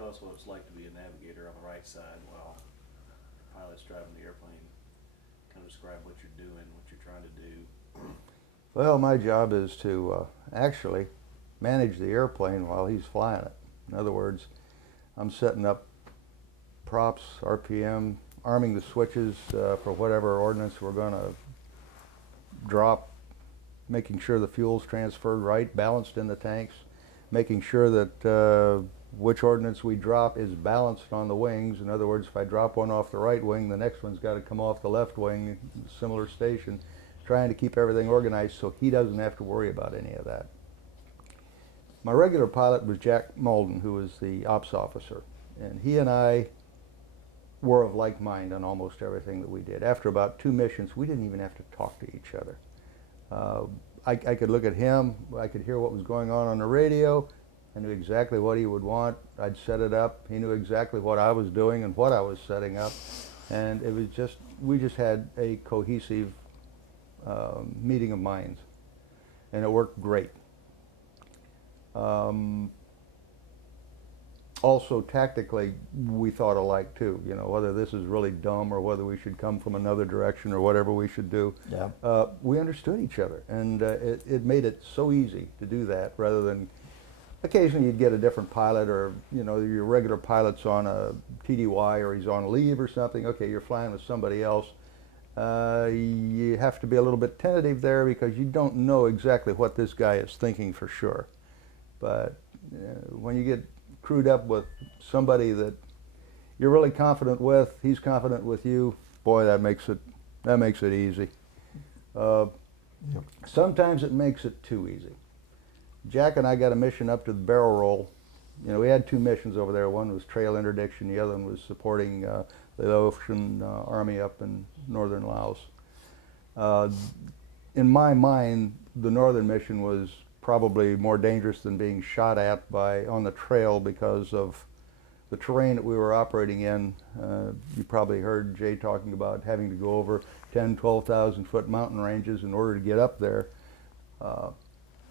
tell us what it's like to be a navigator on the right side while the pilot's driving the airplane. Kind of describe what you're doing, what you're trying to do. Well, my job is to actually manage the airplane while he's flying it. In other words, I'm setting up props, RPM, arming the switches for whatever ordnance we're going to drop, making sure the fuel's transferred right, balanced in the tanks, making sure that which ordnance we drop is balanced on the wings. In other words, if I drop one off the right wing, the next one's got to come off the left wing, similar station, trying to keep everything organized so he doesn't have to worry about any of that. My regular pilot was Jack Malden, who was the ops officer, and he and I were of like mind on almost everything that we did. After about 2 missions, we didn't even have to talk to each other. I could look at him, I could hear what was going on the radio, I knew exactly what he would want, I'd set it up, he knew exactly what I was doing and what I was setting up, and it was just, we just had a cohesive meeting of minds, and it worked great. Also, tactically, we thought alike too. You know, whether this is really dumb or whether we should come from another direction or whatever we should do. Yeah. We understood each other, and it made it so easy to do that. Rather than occasionally you'd get a different pilot, or you know, your regular pilot's on a TDY or he's on leave or something. Okay, you're flying with somebody else. You have to be a little bit tentative there because you don't know exactly what this guy is thinking for sure. But when you get crewed up with somebody that you're really confident with, he's confident with you, boy, that makes it easy. Sometimes it makes it too easy. Jack and I got a mission up to the barrel roll. You know, we had 2 missions over there. One was trail interdiction, the other one was supporting the Ocean Army up in northern Laos. In my mind, the northern mission was probably more dangerous than being shot at on the trail because of the terrain that we were operating in. You probably heard Jay talking about having to go over 10, 12,000 foot mountain ranges in order to get up there.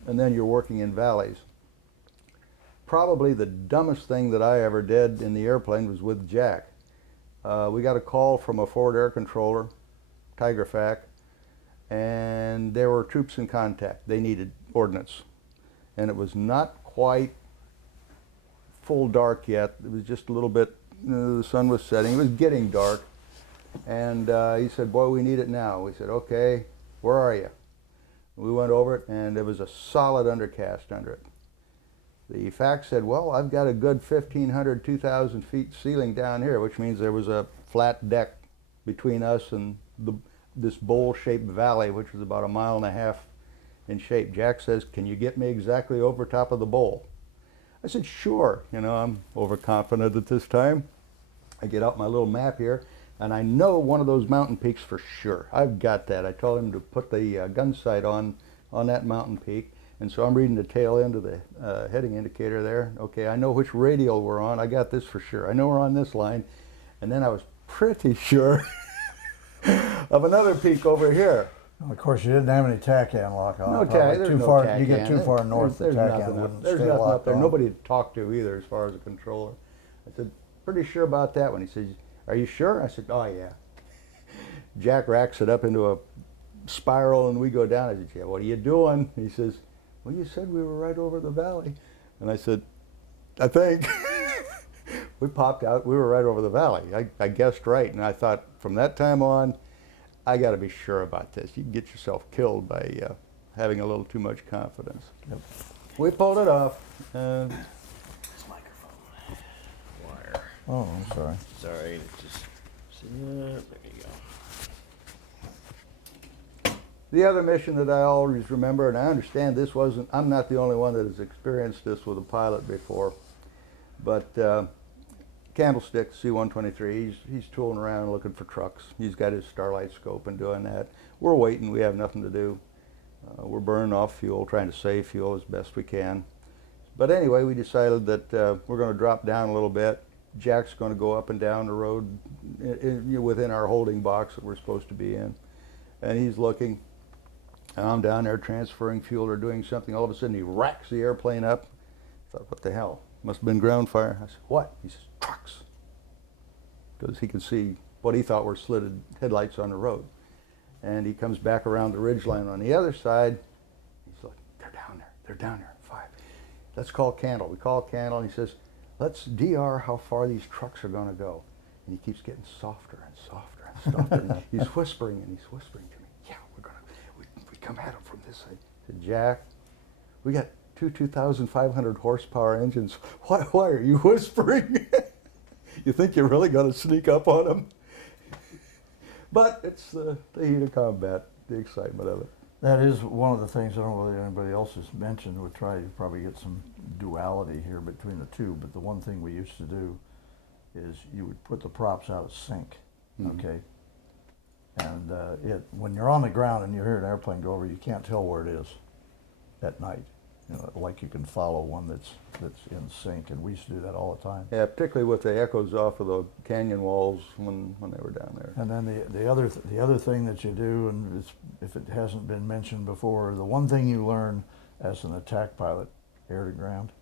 And then you're working in valleys. Probably the dumbest thing that I ever did in the airplane was with Jack. We got a call from a forward air controller, Tigerfac, and there were troops in contact. They needed ordnance. And it was not quite full dark yet. It was just a little bit, the sun was setting. It was getting dark. And he said, boy, we need it now. We said, okay, where are you? We went over it, and there was a solid undercast under it. The fact said, well, I've got a good 1,500, 2,000 feet ceiling down here, which means there was a flat deck between us and this bowl-shaped valley, which was about 1.5 miles in shape. Jack says, can you get me exactly over top of the bowl? I said, sure. You know, I'm overconfident at this time. I get out my little map here, and I know one of those mountain peaks for sure. I've got that. I told him to put the gun sight on that mountain peak, and so I'm reading the tail end of the heading indicator there. Okay, I know which radial we're on. I got this for sure. I know we're on this line. And then I was pretty sure of another peak over here. Well, of course, you didn't have any TACAN lock on. No TACAN. Too far. You get too far north. There's TACAN nothing up there. Nobody to talk to either, as far as a controller. I said, pretty sure about that one. He said, are you sure? I said, oh yeah. Jack racks it up into a spiral, and we go down. I said, yeah, what are you doing? He says, well, you said we were right over the valley. And I said, I think. We popped out. We were right over the valley. I guessed right, and I thought from that time on, I got to be sure about this. You can get yourself killed by having a little too much confidence. Yep. We pulled it off. This microphone wire. Oh, I'm sorry. Sorry, it just there you go. The other mission that I always remember, and I understand this wasn't, I'm not the only one that has experienced this with a pilot before, but Candlestick C-123, he's tooling around looking for trucks. He's got his starlight scope and doing that. We're waiting, we have nothing to do. We're burning off fuel, trying to save fuel as best we can. But anyway, we decided that we're going to drop down a little bit. Jack's going to go up and down the road within our holding box that we're supposed to be in. And he's looking, and I'm down there transferring fuel or doing something. All of a sudden he racks the airplane up. I thought, what the hell? Must have been ground fire. I said, what? He says, trucks. Because he could see what he thought were slitted headlights on the road. And he comes back around the ridgeline on the other side. He's like, they're down there, 5. Let's call Candle. We call Candle, and he says, let's DR how far these trucks are going to go. And he keeps getting softer and softer and softer. And he's whispering to me, yeah, we come at him from this side. I said, Jack, we got 2,500 horsepower engines. Why are you whispering? You think you're really going to sneak up on them? But it's the heat of combat, the excitement of it. That is one of the things, I don't know whether anybody else has mentioned, we'll try to probably get some duality here between the two, but the one thing we used to do is you would put the props out of sync, okay? And when you're on the ground and you hear an airplane go over, you can't tell where it is at night. You know, like you can follow one that's in sync, and we used to do that all the time. Yeah, particularly with the echoes off of the canyon walls when they were down there. And then the other thing that you do, and if it hasn't been mentioned before, the one thing you learn as an attack pilot, air to ground,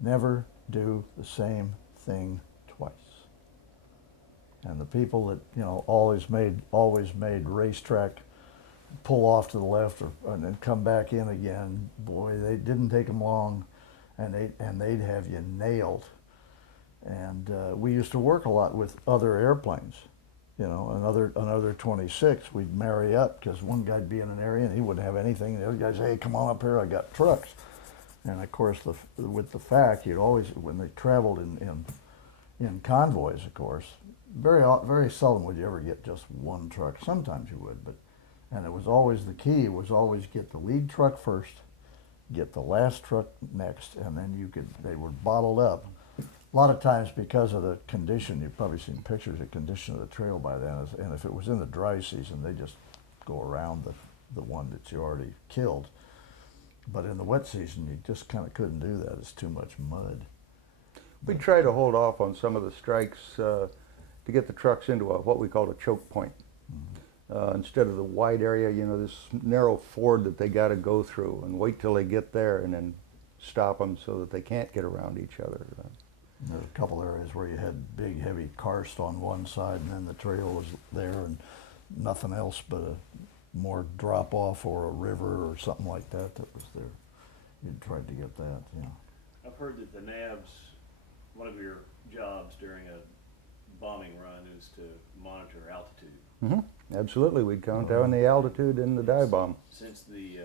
never do the same thing twice. And the people that always made racetrack pull off to the left and then come back in again, boy, they didn't take them long, and they'd have you nailed. And we used to work a lot with other airplanes, another 26. We'd marry up because one guy'd be in an area and he wouldn't have anything. The other guy'd say, hey, come on up here, I got trucks. And of course, with the fact, you'd always, when they traveled in convoys, of course, very seldom would you ever get just one truck. Sometimes you would, and it was always, the key was always get the lead truck first, get the last truck next, and then they were bottled up. A lot of times because of the condition, you've probably seen pictures of the condition of the trail by then, and if it was in the dry season, they just go around the one that you already killed. But in the wet season, you just kind of couldn't do that. It's too much mud. We try to hold off on some of the strikes to get the trucks into what we call a choke point. Instead of the wide area, this narrow ford that they got to go through, and wait till they get there and then stop them so that they can't get around each other. There's a couple areas where you had big, heavy karst on one side, and then the trail was there and nothing else but a more drop off or a river or something like that was there. You'd tried to get that, I've heard that the NAVs, one of your jobs during a bombing run is to monitor altitude. Absolutely, we'd count down the altitude in the dive bomb. Since the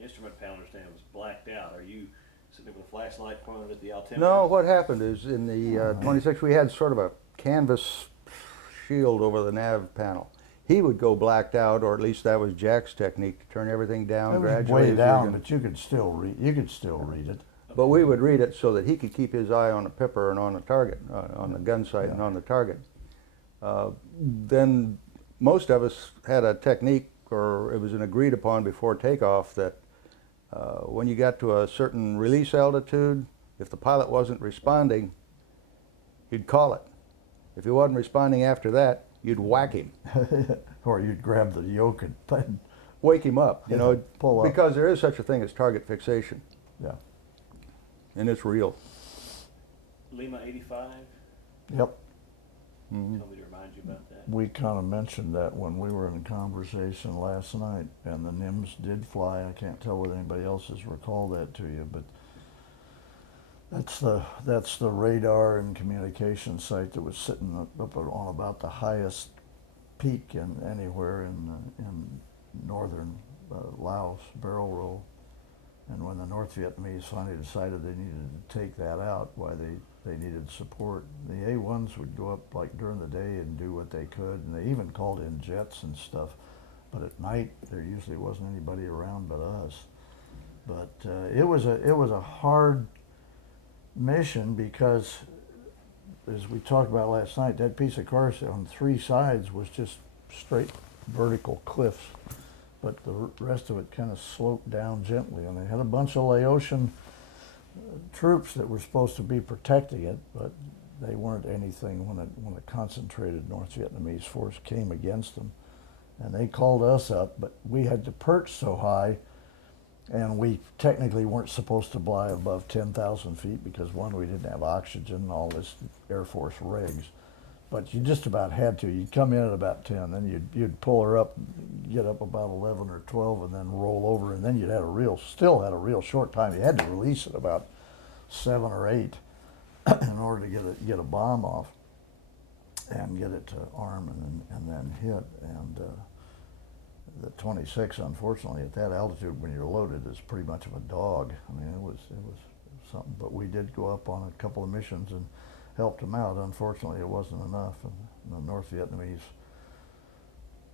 instrument panel, I understand, was blacked out, are you sitting there with a flashlight pointed at the altimeter? No, what happened is in the 26 we had sort of a canvas shield over the nav panel. He would go blacked out, or at least that was Jack's technique, to turn everything down it was gradually. way down, but you could still read. You could still read it. But we would read it so that he could keep his eye on the pipper and on the target, on the gun sight and on the target. Then most of us had a technique, or it was an agreed upon before takeoff, that when you got to a certain release altitude, if the pilot wasn't responding, you'd call it. If he wasn't responding after that, you'd whack him. Or you'd grab the yoke and wake him up, pull up. Because there is such a thing as target fixation. Yeah. And it's real. Lima 85? Yep. Tell me to remind you about that. We kind of mentioned that when we were in conversation last night, and the NIMS did fly. I can't tell whether anybody else has recalled that to you, but that's the radar and communication site that was sitting up on about the highest peak anywhere in northern Laos, Barrel Row. And when the North Vietnamese finally decided they needed to take that out, why they needed support, the A-1s would go up like during the day and do what they could, and they even called in jets and stuff. But at night, there usually wasn't anybody around but us. But it was a hard mission because, as we talked about last night, that piece of karst on 3 sides was just straight vertical cliffs. But the rest of it kind of sloped down gently, and they had a bunch of Laotian troops that were supposed to be protecting it, but they weren't anything when a concentrated North Vietnamese force came against them. And they called us up, but we had to perch so high And we technically weren't supposed to fly above 10,000 feet because, one, we didn't have oxygen and all this Air Force regs. But you just about had to. You'd come in at about 10, then you'd pull her up, get up about 11 or 12, and then roll over, and then you'd had still had a real short time. You had to release at about 7 or 8 in order to get a bomb off and get it to arm and then hit. And the 26, unfortunately, at that altitude when you're loaded, is pretty much of a dog. I mean, it was something. But we did go up on a couple of missions and helped them out. Unfortunately, it wasn't enough. And the North Vietnamese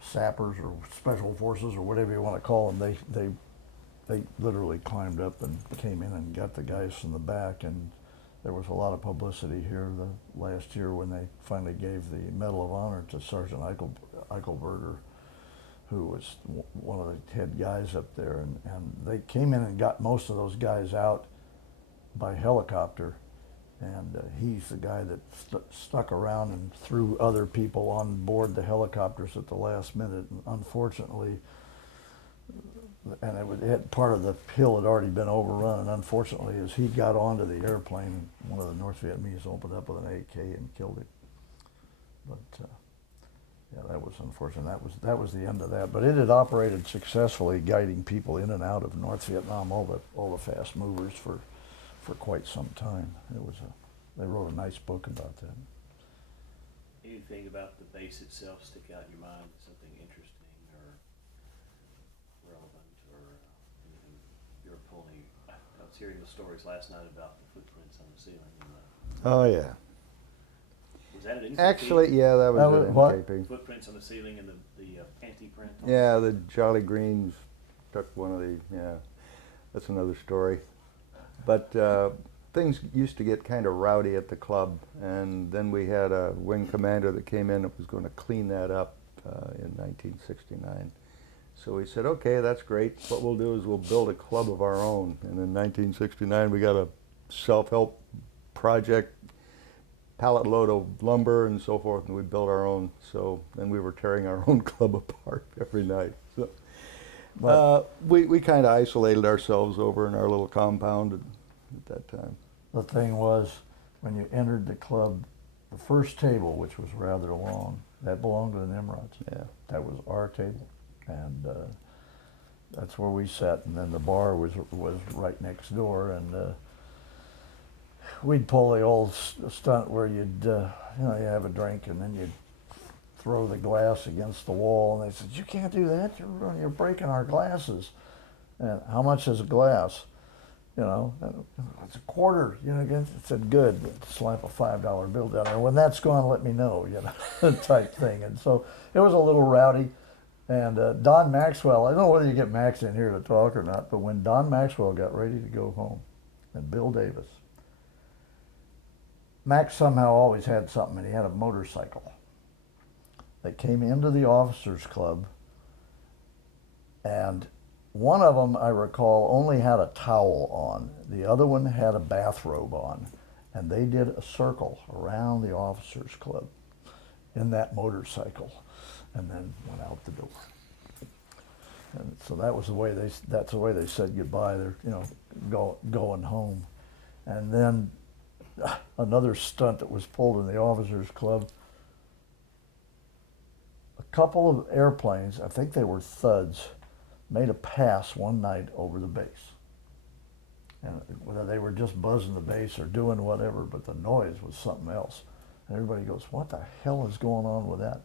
sappers or special forces or whatever you want to call them, they literally climbed up and came in and got the guys from the back. And there was a lot of publicity here the last year when they finally gave the Medal of Honor to Sergeant Eichelberger, who was one of the head guys up there. And they came in and got most of those guys out by helicopter. And he's the guy that stuck around and threw other people on board the helicopters at the last minute. And unfortunately, part of the hill had already been overrun. And unfortunately, as he got onto the airplane, one of the North Vietnamese opened up with an AK and killed him. But yeah, that was unfortunate. That was the end of that. But it had operated successfully, guiding people in and out of North Vietnam, all the fast movers for quite some time. They wrote a nice book about that. Anything about the base itself stick out in your mind? Something interesting or relevant, or anything you're pulling? I was hearing the stories last night about the footprints on the ceiling. Oh yeah. Was that an Actually, yeah, that was what? an NKP. Footprints on the ceiling and the panty print? Yeah, the Jolly Greens took one of the, that's another story. But things used to get kind of rowdy at the club, and then we had a wing commander that came in that was going to clean that up in 1969. So we said, okay, that's great. What we'll do is we'll build a club of our own. And in 1969, we got a self-help project, pallet load of lumber and so forth, and we built our own. So then we were tearing our own club apart every night. So we kind of isolated ourselves over in our little compound at that time. The thing was, when you entered the club, the first table, which was rather long, that belonged to the Nimrods. Yeah. That was our table, and that's where we sat. And then the bar was right next door, and we'd pull the old stunt where you'd you have a drink, and then you'd throw the glass against the wall, and they said, "You can't do that. You're breaking our glasses." And how much is a glass? It's a quarter. I said, good. Slap a $5 bill down there. When that's gone, let me know. Type thing. And so it was a little rowdy. And Don Maxwell, I don't know whether you get Max in here to talk or not, but when Don Maxwell got ready to go home, and Bill Davis, Max somehow always had something, and he had a motorcycle. They came into the officers' club, and one of them, I recall, only had a towel on. The other one had a bathrobe on. And they did a circle around the officers' club in that motorcycle and then went out the door. And so that's the way they said goodbye. They're, going home. And then another stunt that was pulled in the officers' club. A couple of airplanes, I think they were Thuds, made a pass one night over the base. And whether they were just buzzing the base or doing whatever, but the noise was something else. And everybody goes, what the hell is going on with that?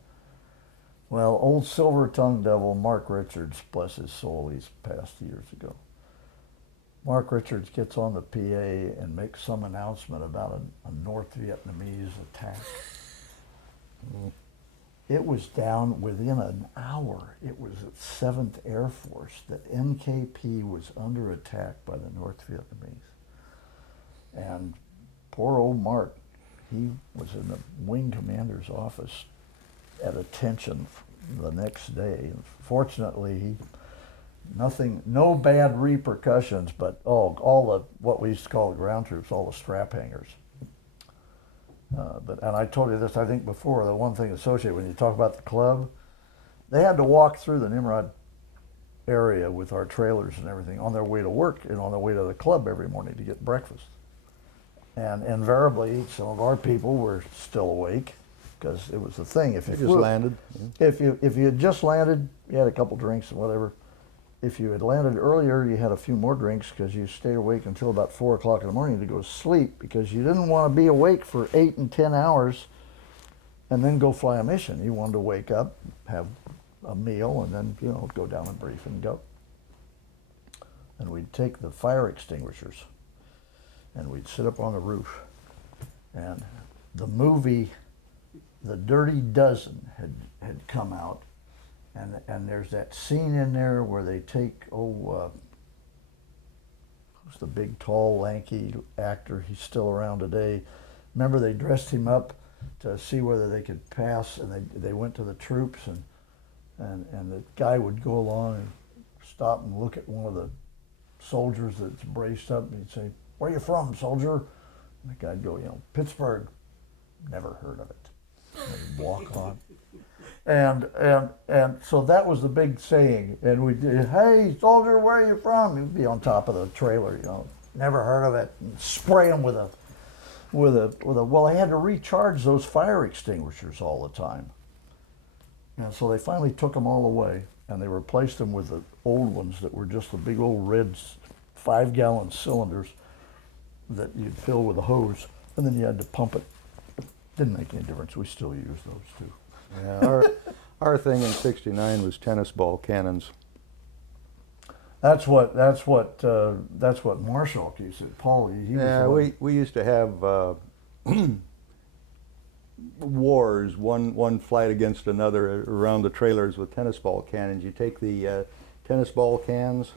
Well, old silver-tongued devil Mark Richards, bless his soul, he's passed years ago. Mark Richards gets on the PA and makes some announcement about a North Vietnamese attack. It was down within an hour. It was at 7th Air Force that NKP was under attack by the North Vietnamese. And poor old Mark, he was in the wing commander's office at attention the next day. Fortunately, no bad repercussions, but all what we used to call the ground troops, all the strap hangers. And I told you this, I think, before, the one thing associated when you talk about the club, they had to walk through the Nimrod area with our trailers and everything on their way to work and on their way to the club every morning to get breakfast. And invariably, some of our people were still awake because it was the thing. If you They just landed. if you had just landed, you had a couple drinks and whatever. If you had landed earlier, you had a few more drinks because you stayed awake until about 4 o'clock in the morning to go to sleep because you didn't want to be awake for 8 and 10 hours and then go fly a mission. You wanted to wake up, have a meal, and then, you know, go down and brief and go. And we'd take the fire extinguishers and we'd sit up on the roof. And the movie The Dirty Dozen had come out. And there's that scene in there where they take, who's the big, tall, lanky actor? He's still around today. Remember, they dressed him up to see whether they could pass, and they went to the troops, and the guy would go along and stop and look at one of the soldiers that's braced up, and he'd say, "Where you from, soldier?" And the guy'd go, "You know, Pittsburgh." Never heard of it. And they'd walk on. And so that was the big saying, and we did, "Hey, soldier, where are you from?" He'd be on top of the trailer, you know, never heard of it, and spray them with a. Well, they had to recharge those fire extinguishers all the time, and so they finally took them all away, and they replaced them with the old ones that were just the big old red 5-gallon cylinders that you'd fill with a hose, and then you had to pump it. Didn't make any difference. We still use those too. Yeah, our thing in '69 was tennis ball cannons. That's what Marshall used to. Paul, he was Yeah, the one- we used to have wars, one fight against another around the trailers with tennis ball cannons. You take the tennis ball cans,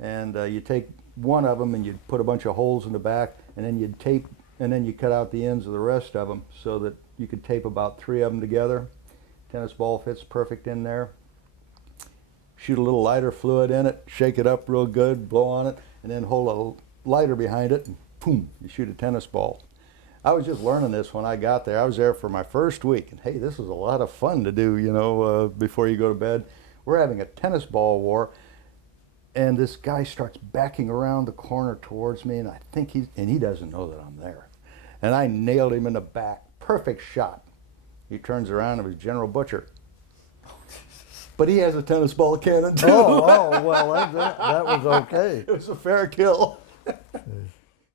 and you take one of them and you'd put a bunch of holes in the back, and then you'd tape, and then you cut out the ends of the rest of them so that you could tape about 3 of them together. Tennis ball fits perfect in there. Shoot a little lighter fluid in it, shake it up real good, blow on it, and then hold a lighter behind it, and boom, you shoot a tennis ball. I was just learning this when I got there. I was there for my first week, and hey, this was a lot of fun to do, you know, before you go to bed. We're having a tennis ball war, and this guy starts backing around the corner towards me, and I think he doesn't know that I'm there. And I nailed him in the back. Perfect shot. He turns around, it was General Butcher. But he has a tennis ball cannon too. Oh, well, that was okay. It was a fair kill.